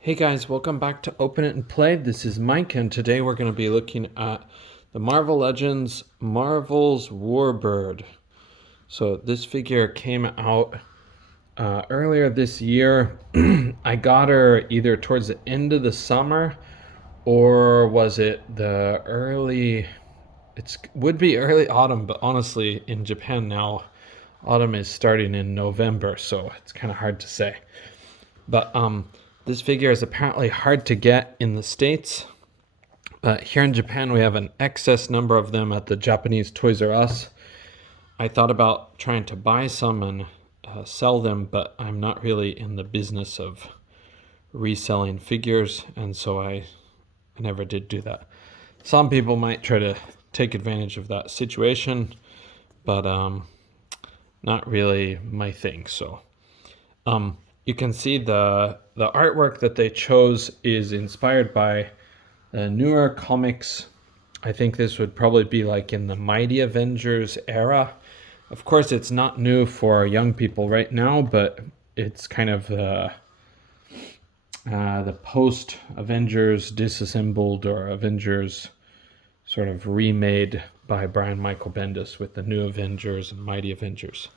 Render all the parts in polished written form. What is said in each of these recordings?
Hey guys, welcome back to Open It and Play. This is Mike, and today we're going to be looking at the Marvel Legends Marvel's Warbird. So this figure came out earlier this year. I got her either towards the end of the summer, or was it the early... It would be early autumn, but honestly, in Japan now, autumn is starting in November, so it's kind of hard to say. But this figure is apparently hard to get in the States. Here in Japan, we have an excess number of them at the Japanese Toys R Us. I thought about trying to buy some and sell them, but I'm not really in the business of reselling figures, and so I never did do that. Some people might try to take advantage of that situation, but not really my thing. So you can see the artwork that they chose is inspired by the newer comics. I think this would probably be like in the Mighty Avengers era. Of course, it's not new for young people right now, but it's kind of the post-Avengers disassembled, or Avengers sort of remade by Brian Michael Bendis with the new Avengers and Mighty Avengers.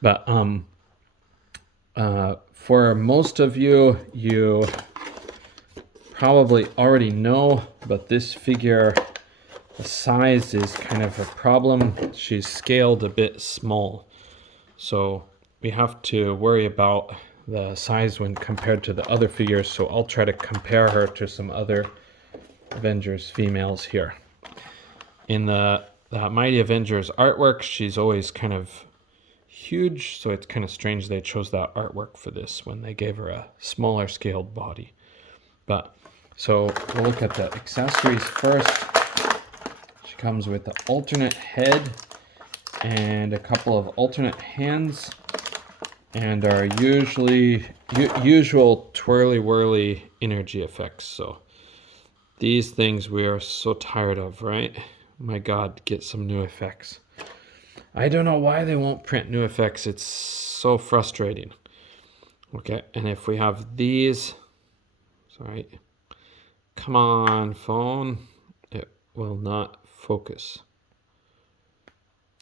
But for most of you, you probably already know, but this figure, the size is kind of a problem. She's scaled a bit small, so we have to worry about the size when compared to the other figures. So I'll try to compare her to some other Avengers females here. In the Mighty Avengers artwork, she's always kind of huge, so it's kind of strange they chose that artwork for this when they gave her a smaller scaled body. But so we'll look at the accessories first. She comes with the alternate head and a couple of alternate hands, and our usual twirly whirly energy effects. So these things we are so tired of, right? My God, get some new effects. I don't know why they won't print new effects. It's so frustrating. Okay, and if we have these, sorry, come on, phone, it will not focus.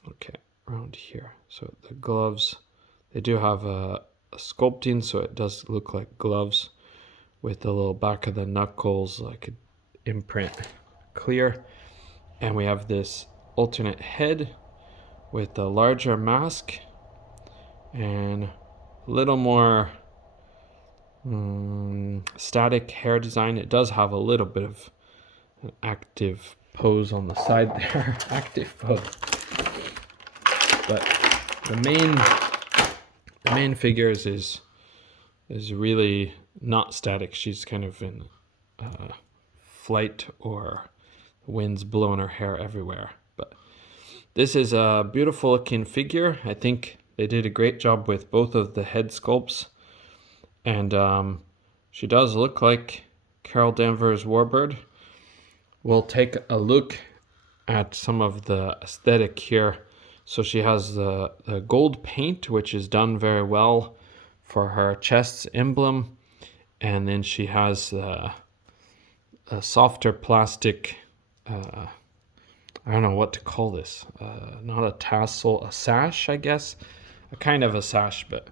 Okay, around here. So the gloves, they do have a sculpting, so it does look like gloves with the little back of the knuckles, like imprint clear. And we have this alternate head with a larger mask and a little more static hair design. It does have a little bit of an active pose on the side there. Active pose. But the main figures is really not static. She's kind of in flight, or the wind's blowing her hair everywhere. But this is a beautiful looking figure. I think they did a great job with both of the head sculpts. And she does look like Carol Danvers' Warbird. We'll take a look at some of the aesthetic here. So she has the gold paint, which is done very well for her chest's emblem. And then she has a softer plastic, I don't know what to call this. Not a tassel, a sash, I guess. A kind of a sash, but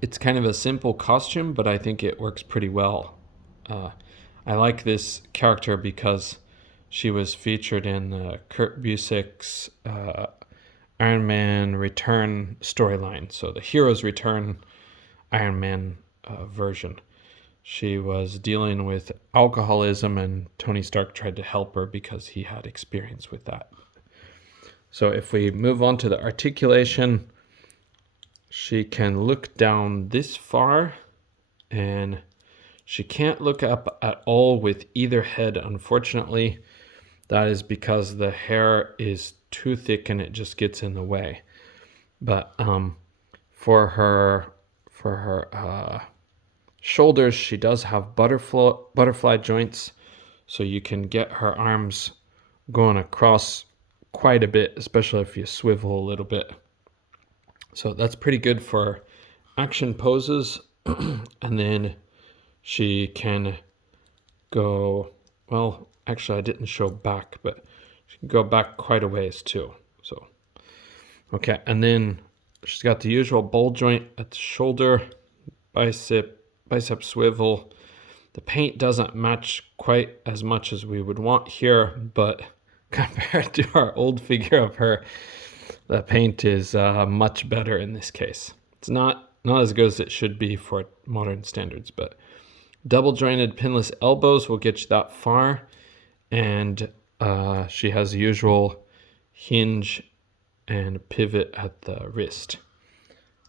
it's kind of a simple costume, but I think it works pretty well. I like this character because she was featured in Kurt Busiek's Iron Man Return storyline. So the Heroes Return Iron Man version. She was dealing with alcoholism, and Tony Stark tried to help her because he had experience with that. So if we move on to the articulation, she can look down this far, and she can't look up at all with either head, unfortunately. That is because the hair is too thick and it just gets in the way. But for her shoulders, she does have butterfly joints, so you can get her arms going across quite a bit, especially if you swivel a little bit. So that's pretty good for action poses. And then she can go, well, actually I didn't show back, but she can go back quite a ways too. So, okay, and then she's got the usual ball joint at the shoulder, bicep swivel. The paint doesn't match quite as much as we would want here, but compared to our old figure of her, the paint is much better in this case. It's not as good as it should be for modern standards, but double jointed pinless elbows will get you that far, and she has the usual hinge and pivot at the wrist.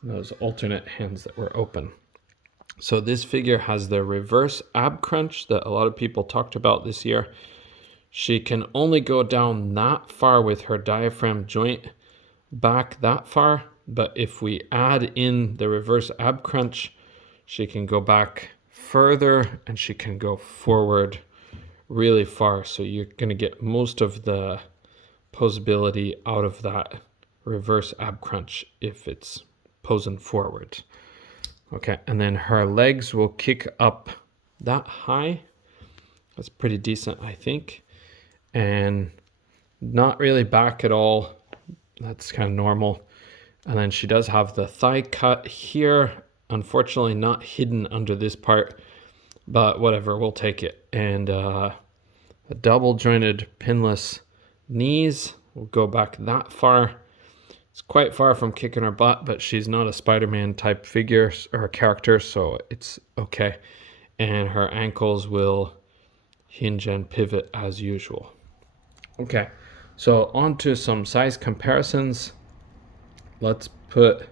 Those alternate hands that were open. So this figure has the reverse ab crunch that a lot of people talked about this year. She can only go down that far with her diaphragm joint back that far, but if we add in the reverse ab crunch, she can go back further and she can go forward really far. So you're going to get most of the posability out of that reverse ab crunch if it's posing forward. Okay, and then her legs will kick up that high. That's pretty decent, I think. And not really back at all. That's kind of normal. And then she does have the thigh cut here. Unfortunately, not hidden under this part, but whatever, we'll take it. And the double jointed pinless knees will go back that far. It's quite far from kicking her butt, but she's not a Spider-Man type figure or character, so it's okay. And her ankles will hinge and pivot as usual. Okay, so on to some size comparisons. Let's put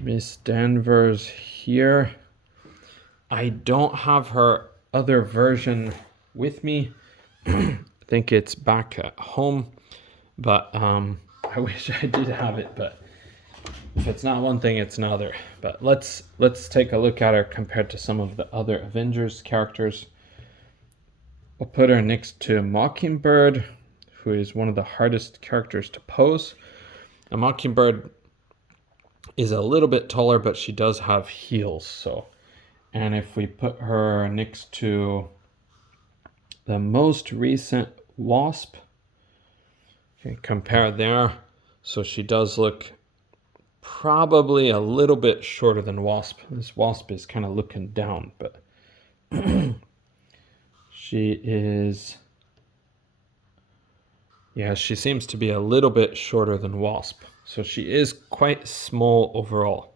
Miss Danvers here. I don't have her other version with me. I think it's back at home, but I wish I did have it, but if it's not one thing, it's another. But let's take a look at her compared to some of the other Avengers characters. We'll put her next to Mockingbird, who is one of the hardest characters to pose. A Mockingbird is a little bit taller, but she does have heels. So, and if we put her next to the most recent Wasp, okay, compare there. So she does look probably a little bit shorter than Wasp. This Wasp is kind of looking down, but she is, yeah, she seems to be a little bit shorter than Wasp. So she is quite small overall.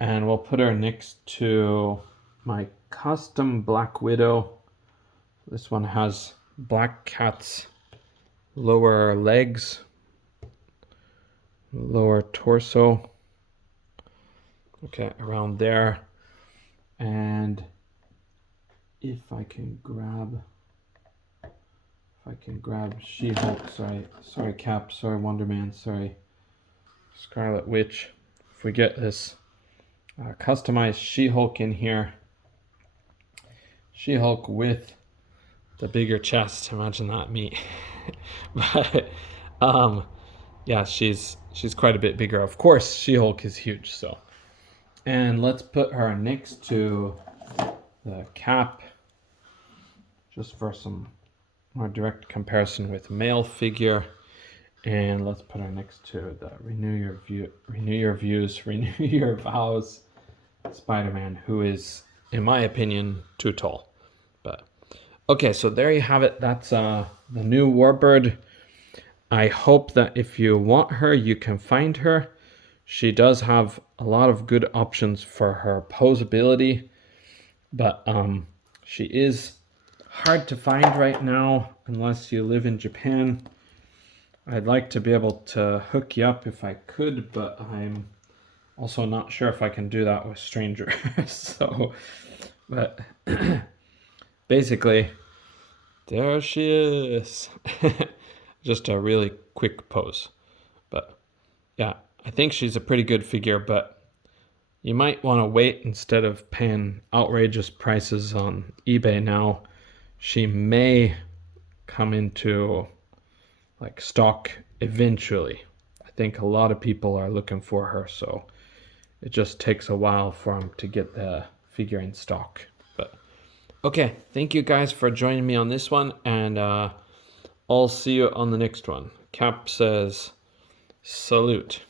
And we'll put her next to my custom Black Widow. This one has Black Cat's lower legs, lower torso, okay, around there. And if I can grab She-Hulk, sorry Cap, sorry Wonder Man, sorry Scarlet Witch. If we get this customized She-Hulk in here, She-Hulk with the bigger chest, imagine that, me. But yeah, she's quite a bit bigger. Of course, She-Hulk is huge. So, and let's put her next to the Cap, just for some more direct comparison with male figure. And let's put her next to the Renew Your Views, Renew Your Vows Spider-Man, who is, in my opinion, too tall. But okay, so there you have it. That's the new Warbird. I hope that if you want her, you can find her. She does have a lot of good options for her posability, but she is hard to find right now unless you live in Japan. I'd like to be able to hook you up if I could, but I'm also not sure if I can do that with strangers. So, but basically, there she is. Just a really quick pose. But yeah, I think she's a pretty good figure, but you might want to wait instead of paying outrageous prices on eBay now. She may come into like stock eventually. I think a lot of people are looking for her, so it just takes a while for him to get the figure in stock. But okay, thank you guys for joining me on this one, and I'll see you on the next one. Cap says, salute.